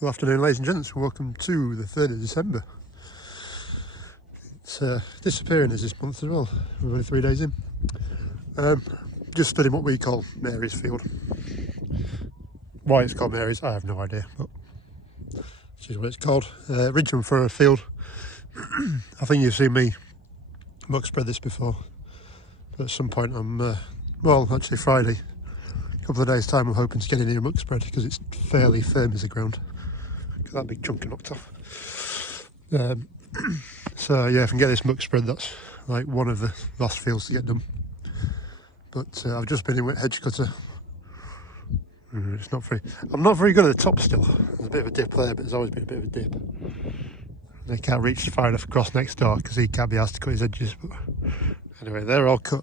Good afternoon, ladies and gents, and welcome to the 3rd of December. It's disappearing as this month as well. We're only 3 days in. Just stood in what we call Mary's Field. Why it's called Mary's, I have no idea, but this is what it's called. Richmond for a field. I think you've seen me muck spread this before, but at some point actually Friday, a couple of days time, I'm hoping to get in here and muck spread because it's fairly firm as the ground. That big chunk knocked off. So yeah, if I can get this muck spread, that's like one of the last fields to get done. But I've just been in with hedge cutter. It's not very. I'm not very good at the top still. There's a bit of a dip there, but there's always been a bit of a dip. They can't reach far enough across next door because he can't be asked to cut his edges. But anyway, they're all cut.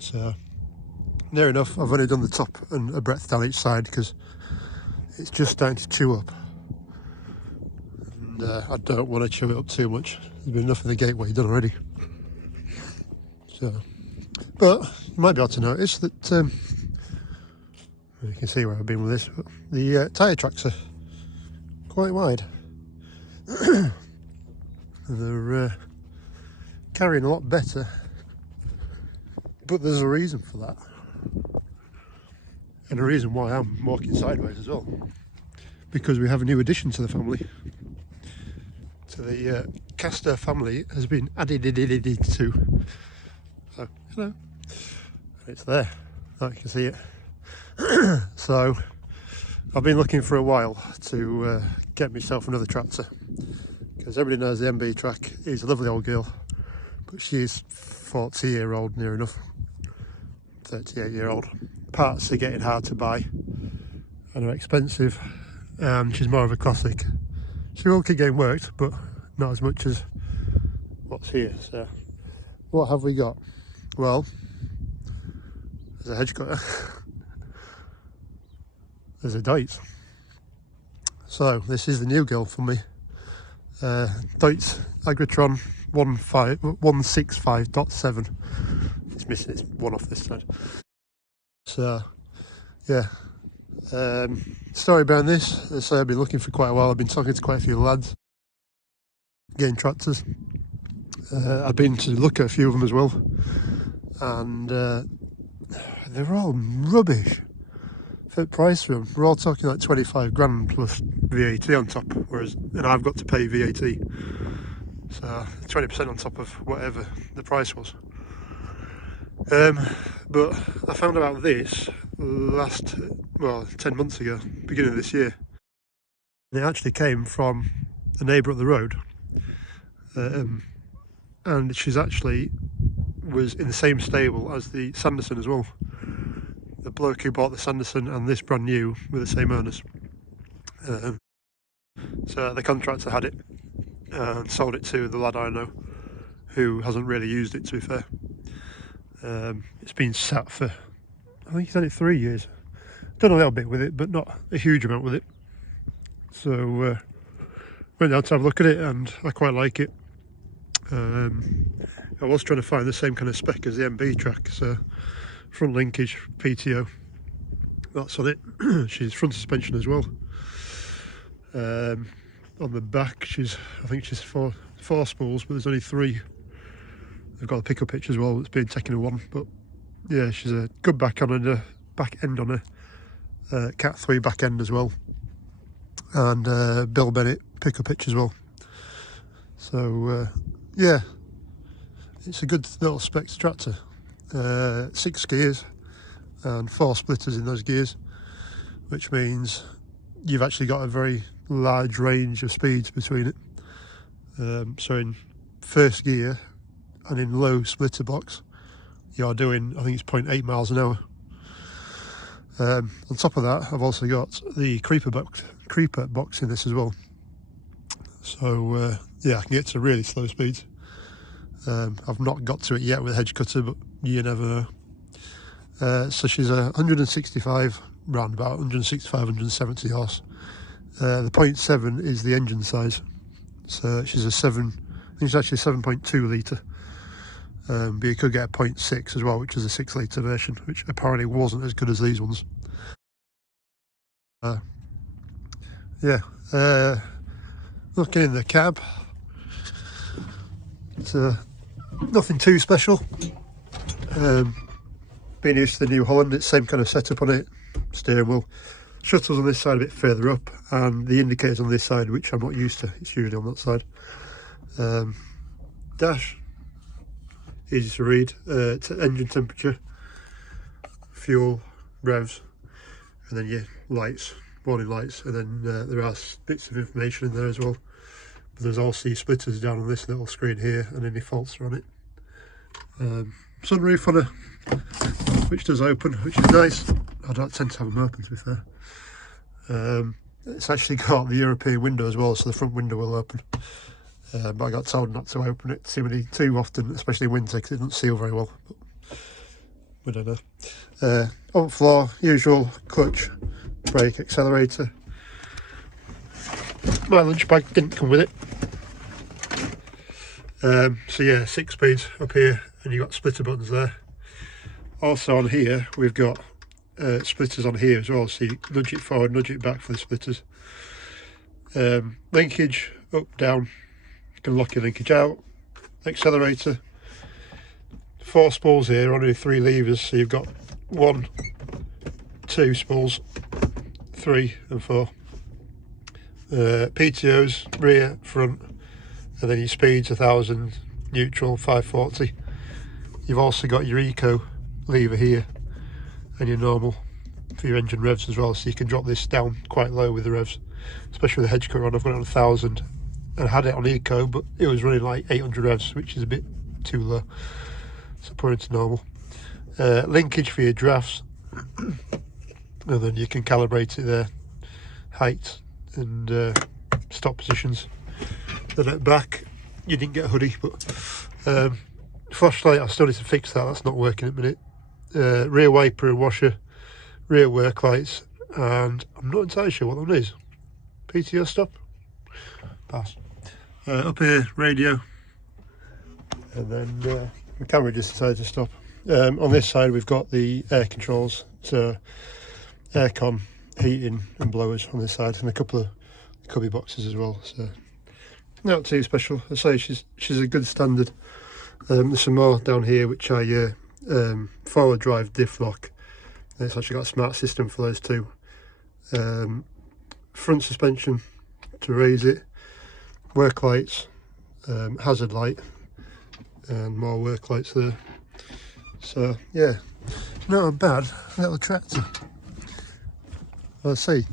So near enough. I've only done the top and a breadth down each side because it's just starting to chew up. I don't want to chew it up too much. There's been enough of the gateway done already. So, but you might be able to notice that you can see where I've been with this. But the tyre tracks are quite wide. They're carrying a lot better, but there's a reason for that, and a reason why I'm walking sideways as well, because we have a new addition to the family. So the Castor family has been added to. So, hello. It's there. You can see it. So, I've been looking for a while to get myself another tractor. Because everybody knows the MB track is a lovely old girl. But she's 40-year-old near enough. 38-year-old. Parts are getting hard to buy. And are expensive. And she's more of a classic. She will keep getting worked, but not as much as what's here. So, what have we got? Well, there's a hedge cutter. There's a Deutz. So, this is the new girl for me. Deutz Agritron 165.7. It's missing its one off this side. So, yeah. Story behind this, as I say, I've been looking for quite a while. I've been talking to quite a few lads, getting tractors. I've been to look at a few of them as well, and they're all rubbish for the price for them. We're all talking like 25 grand plus VAT on top, and I've got to pay VAT, so 20% on top of whatever the price was. But I found about this 10 months ago, beginning of this year. And it actually came from a neighbour up the road. And she's actually was in the same stable as the Sanderson as well. The bloke who bought the Sanderson and this brand new were the same owners. So the contractor had it and sold it to the lad I know, who hasn't really used it, to be fair. It's been sat for, I think he's had it 3 years. Done a little bit with it, but not a huge amount with it. So went down to have a look at it, and I quite like it. I was trying to find the same kind of spec as the MB track, so front linkage, PTO, that's on it. She's front suspension as well. On the back, I think she's four spools, but there's only 3. I've got a pickup pitch as well that's being taken to 1, but yeah, she's a good back end on her, Cat 3 back end as well, and Bill Bennett pickup pitch as well. So yeah, it's a good little spec tractor. 6 gears and 4 splitters in those gears, which means you've actually got a very large range of speeds between it. So in first gear and in low splitter box, you're doing, I think it's 0.8 miles an hour. On top of that, I've also got the creeper box in this as well. So yeah, I can get to really slow speeds. I've not got to it yet with a hedge cutter, but you never know. So she's a 165, round about 165, 170 horse. The 0.7 is the engine size. So she's a 7, I think it's actually 7.2 litre. But you could get a 0.6 as well, which is a 6 litre version, which apparently wasn't as good as these ones. yeah, looking in the cab, it's nothing too special. Being used to the New Holland, it's same kind of setup on it. Steering wheel, shuttles on this side a bit further up, and the indicators on this side, which I'm not used to. It's usually on that side. Dash, easy to read. Engine temperature, fuel, revs, and then your lights, warning lights, and then there are bits of information in there as well. But there's also your splitters down on this little screen here, and any faults are on it. Sunroof on a, which does open, which is nice. I don't tend to have them open, to be fair. It's actually got the European window as well, so the front window will open. But I got told not to open it too often, especially in winter, because it doesn't seal very well. But we don't know. On floor, usual clutch, brake, accelerator. My lunch bag didn't come with it. So yeah, 6 speeds up here, and you've got splitter buttons there. Also on here, we've got splitters on here as well, so you nudge it forward, nudge it back for the splitters. Linkage, up, down, you can lock your linkage out. Accelerator, 4 spools here, only 3 levers, so you've got 1, 2 spools, 3 and 4. PTOs, rear, front, and then your speeds 1000, neutral, 540. You've also got your eco lever here, and your normal for your engine revs as well, so you can drop this down quite low with the revs, especially with the hedge cutter on. I've got it on 1000 and had it on eco, but it was running like 800 revs, which is a bit too low, so put it into normal. Linkage for your drafts, and then you can calibrate it there, height and stop positions. Then at back, you didn't get a hoodie, but flashlight, I still need to fix that, that's not working at the minute. Rear wiper and washer, rear work lights, and I'm not entirely sure what that one is. PTO stop? Pass. Up here, radio, and then the camera just decided to stop. On this side we've got the air controls, so aircon, heating and blowers on this side, and a couple of cubby boxes as well, so not too special. I say she's a good standard. There's some more down here which are forward drive diff lock. It's actually got a smart system for those too. Front suspension to raise it, work lights, hazard light, and more work lights there. So yeah, not a bad little tractor. I say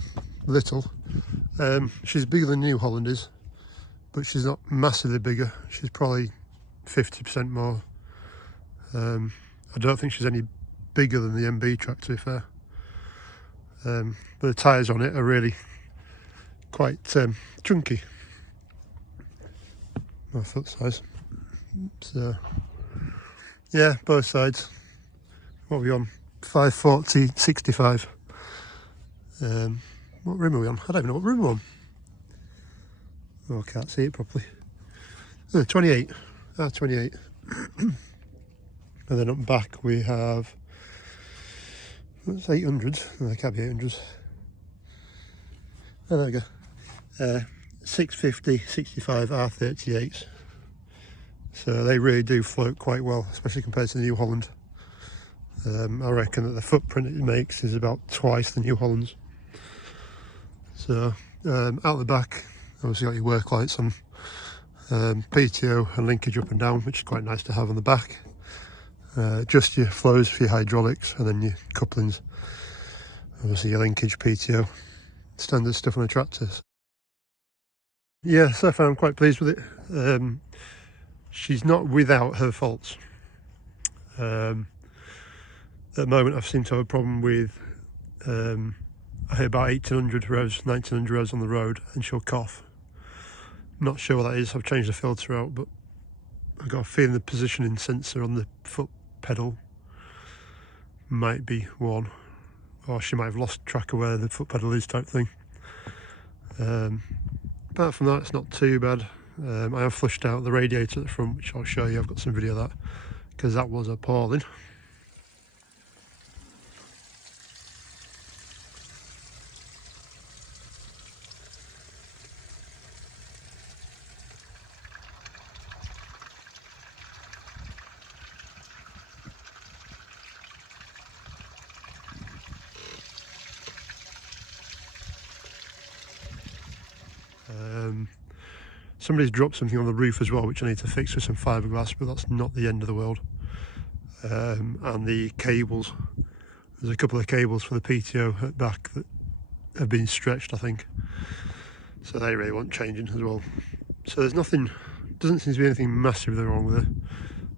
little. She's bigger than New Holland is, but she's not massively bigger. She's probably 50% more. I don't think she's any bigger than the MB tractor, to be fair. But the tyres on it are really quite chunky, my foot size. So yeah, both sides. What are we on? 540, 65. What rim are we on? I don't even know what rim we're on. Oh, I can't see it properly. 28. 28. And then up back we have, that's 800. No, it can't be 800. Oh, there we go. 650, 65 R38s. So they really do float quite well, especially compared to the New Holland. I reckon that the footprint it makes is about twice the New Holland's. So out the back, obviously got your work lights on, PTO and linkage up and down, which is quite nice to have on the back. Just your flows for your hydraulics, and then your couplings, obviously your linkage, PTO, standard stuff on a tractor. Yeah, so far I'm quite pleased with it. She's not without her faults. At the moment I seem to have a problem with, I hit about 1800 revs, 1900 revs on the road, and she'll cough. Not sure what that is. I've changed the filter out, but I've got a feeling the positioning sensor on the foot pedal might be one, or she might have lost track of where the foot pedal is, type thing. Apart from that, it's not too bad. I have flushed out the radiator at the front, which I'll show you. I've got some video of that, because that was appalling. Somebody's dropped something on the roof as well, which I need to fix with some fiberglass, but that's not the end of the world. And the cables, there's a couple of cables for the PTO at back that have been stretched, I think, so they really want changing as well. So there's nothing, doesn't seem to be anything massively wrong with it.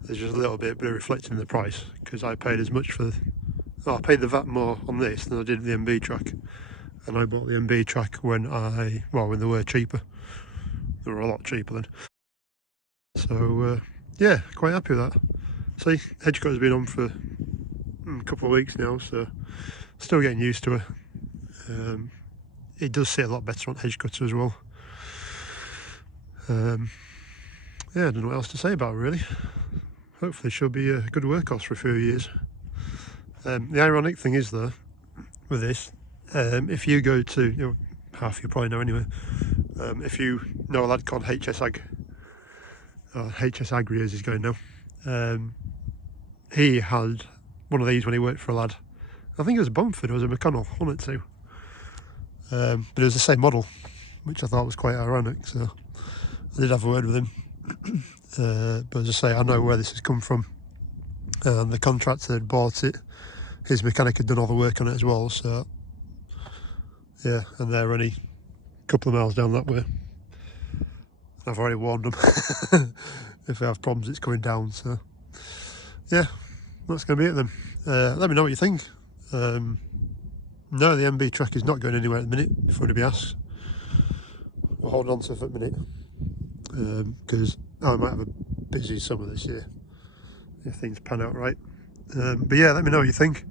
There's just a little bit, but it reflected in the price, because I paid as much for I paid the VAT more on this than I did the MB track, and I bought the MB track when they were cheaper. They were a lot cheaper then. So yeah, quite happy with that. See, hedge cutter's been on for a couple of weeks now, so still getting used to it. It does sit a lot better on hedge cutter as well. Yeah, I don't know what else to say about it really. Hopefully it should be a good workhorse for a few years. The ironic thing is though, with this, if you go to, half you probably know anyway, if you know a lad called HS Agri as he's going now, he had one of these when he worked for a lad. I think it was a Bamford, it was a McConnell, wasn't it too? But it was the same model, which I thought was quite ironic, so I did have a word with him. But as I say, I know where this has come from. The contractor had bought it, his mechanic had done all the work on it as well, so yeah, and they're only a couple of miles down that way. I've already warned them if they have problems it's coming down, so yeah, that's going to be it then. Let me know what you think. No, the MB track is not going anywhere at the minute, if anybody asks. We're holding on to it for a minute, because I might have a busy summer this year if things pan out right. But yeah, let me know what you think.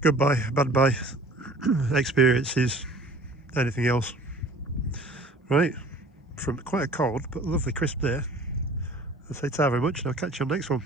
Goodbye, bad bye, experiences, anything else. Right, from quite a cold but lovely crisp day, I'll say ta very much and I'll catch you on the next one.